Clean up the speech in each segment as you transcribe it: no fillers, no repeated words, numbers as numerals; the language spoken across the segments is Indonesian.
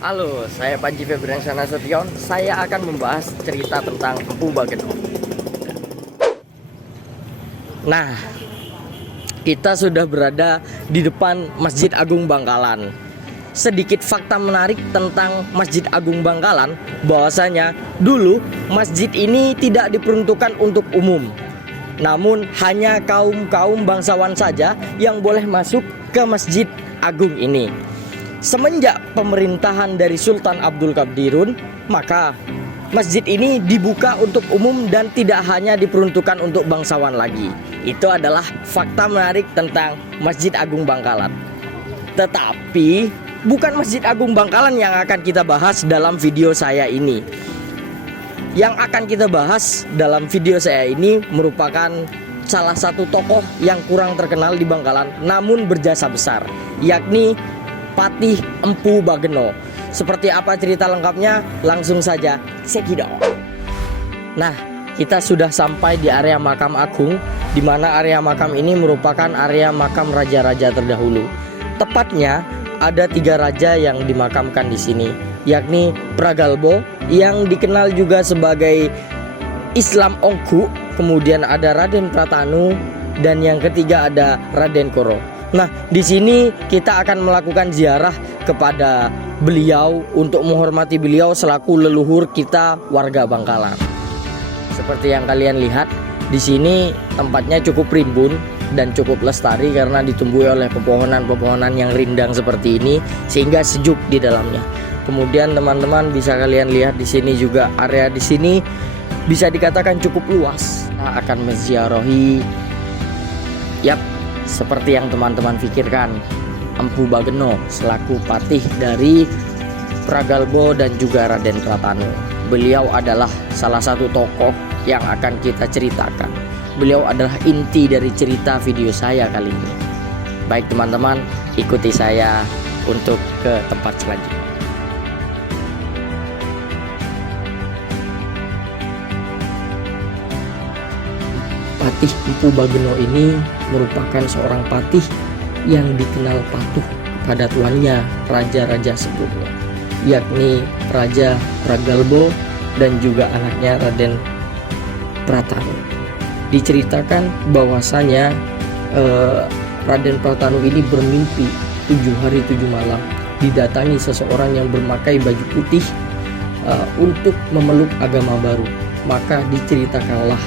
Halo, saya Panji Febriansyah Nasution. Saya akan membahas cerita tentang Empu Bageno. Nah, kita sudah berada di depan Masjid Agung Bangkalan. Sedikit fakta menarik tentang Masjid Agung Bangkalan, bahwasanya dulu masjid ini tidak diperuntukkan untuk umum. Namun hanya kaum bangsawan saja yang boleh masuk ke Masjid Agung ini. Semenjak pemerintahan dari Sultan Abdul Qadirun, maka masjid ini dibuka untuk umum dan tidak hanya diperuntukkan untuk bangsawan lagi. Itu adalah fakta menarik tentang Masjid Agung Bangkalan. Tetapi bukan Masjid Agung Bangkalan yang akan kita bahas dalam video saya ini. Yang akan kita bahas dalam video saya ini merupakan salah satu tokoh yang kurang terkenal di Bangkalan namun berjasa besar, yakni Patih Empu Bageno. Seperti apa cerita lengkapnya? Langsung saja cekidot. Nah, kita sudah sampai di area makam agung, di mana area makam ini merupakan area makam raja-raja terdahulu. Tepatnya ada 3 raja yang dimakamkan di sini, yakni Pragalbo yang dikenal juga sebagai Islam Ongku, kemudian ada Raden Pratanu, dan yang ketiga ada Raden Koro. Nah, di sini kita akan melakukan ziarah kepada beliau untuk menghormati beliau selaku leluhur kita warga Bangkalan. Seperti yang kalian lihat, di sini tempatnya cukup rimbun dan cukup lestari karena ditumbuhi oleh pepohonan-pepohonan yang rindang seperti ini sehingga sejuk di dalamnya. Kemudian teman-teman bisa kalian lihat di sini juga area di sini bisa dikatakan cukup luas. Kita akan menziarahi seperti yang teman-teman pikirkan, Empu Bageno selaku patih dari Pragalbo dan juga Raden Pratanu. Beliau adalah salah satu tokoh yang akan kita ceritakan. Beliau adalah inti dari cerita video saya kali ini. Baik teman-teman, ikuti saya untuk ke tempat selanjutnya. Patih Empu Bageno ini merupakan seorang patih yang dikenal patuh pada tuannya, raja-raja sebelumnya, yakni Raja Pragalbo dan juga anaknya Raden Pratanu. Diceritakan bahwasanya Raden Pratanu ini bermimpi 7 hari 7 malam didatangi seseorang yang bermakai baju putih untuk memeluk agama baru. Maka diceritakanlah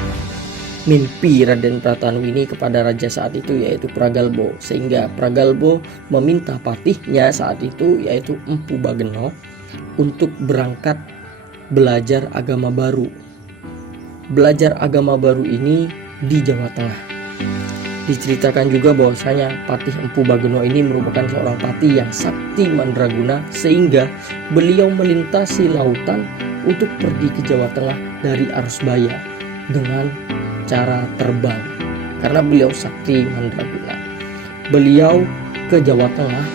mimpi Raden Pratanu ini kepada raja saat itu, yaitu Pragalbo, sehingga Pragalbo meminta patihnya saat itu, yaitu Empu Bageno, untuk berangkat belajar agama baru. Belajar agama baru ini di Jawa Tengah. Diceritakan juga bahwasanya Patih Empu Bageno ini merupakan seorang patih yang sakti mandraguna, sehingga beliau melintasi lautan untuk pergi ke Jawa Tengah dari Arusbaya dengan cara terbang, karena beliau sakti mandraguna. Beliau ke Jawa Tengah,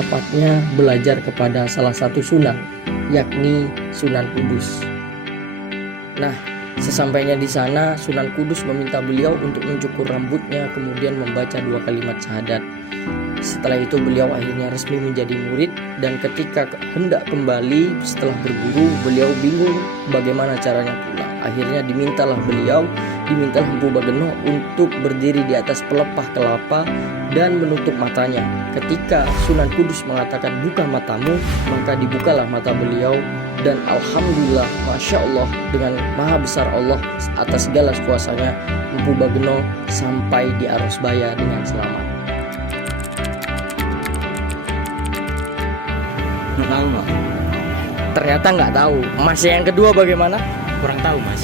tepatnya belajar kepada salah satu sunan, yakni Sunan Kudus. Nah, sesampainya di sana, Sunan Kudus meminta beliau untuk mencukur rambutnya, kemudian membaca 2 kalimat syahadat. Setelah itu beliau akhirnya resmi menjadi murid, dan ketika hendak kembali setelah berguru, beliau bingung bagaimana caranya pulang. Akhirnya dimintalah Empu Bageno untuk berdiri di atas pelepah kelapa dan menutup matanya. Ketika Sunan Kudus mengatakan buka matamu, maka dibukalah mata beliau, dan alhamdulillah, masya Allah, dengan maha besar Allah atas segala kuasanya, Empu Bageno sampai di Arusbaya dengan selamat. Tahu nggak? Ternyata nggak tahu. Mas yang kedua bagaimana? Kurang tahu mas.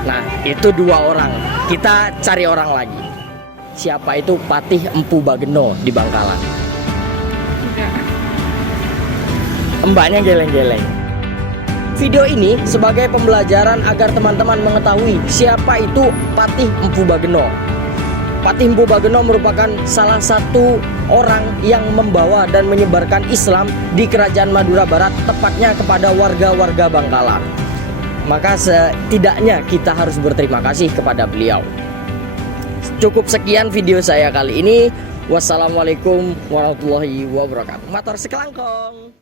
Nah, itu 2 orang. Kita cari orang lagi. Siapa itu Patih Empu Bageno di Bangkalan? Mbaknya geleng-geleng. Video ini sebagai pembelajaran agar teman-teman mengetahui siapa itu Patih Empu Bageno. Patih Empu Bageno merupakan salah satu orang yang membawa dan menyebarkan Islam di Kerajaan Madura Barat, tepatnya kepada warga-warga Bangkalan. Maka setidaknya kita harus berterima kasih kepada beliau. Cukup sekian video saya kali ini. Wassalamualaikum warahmatullahi wabarakatuh. Matur sekelangkong.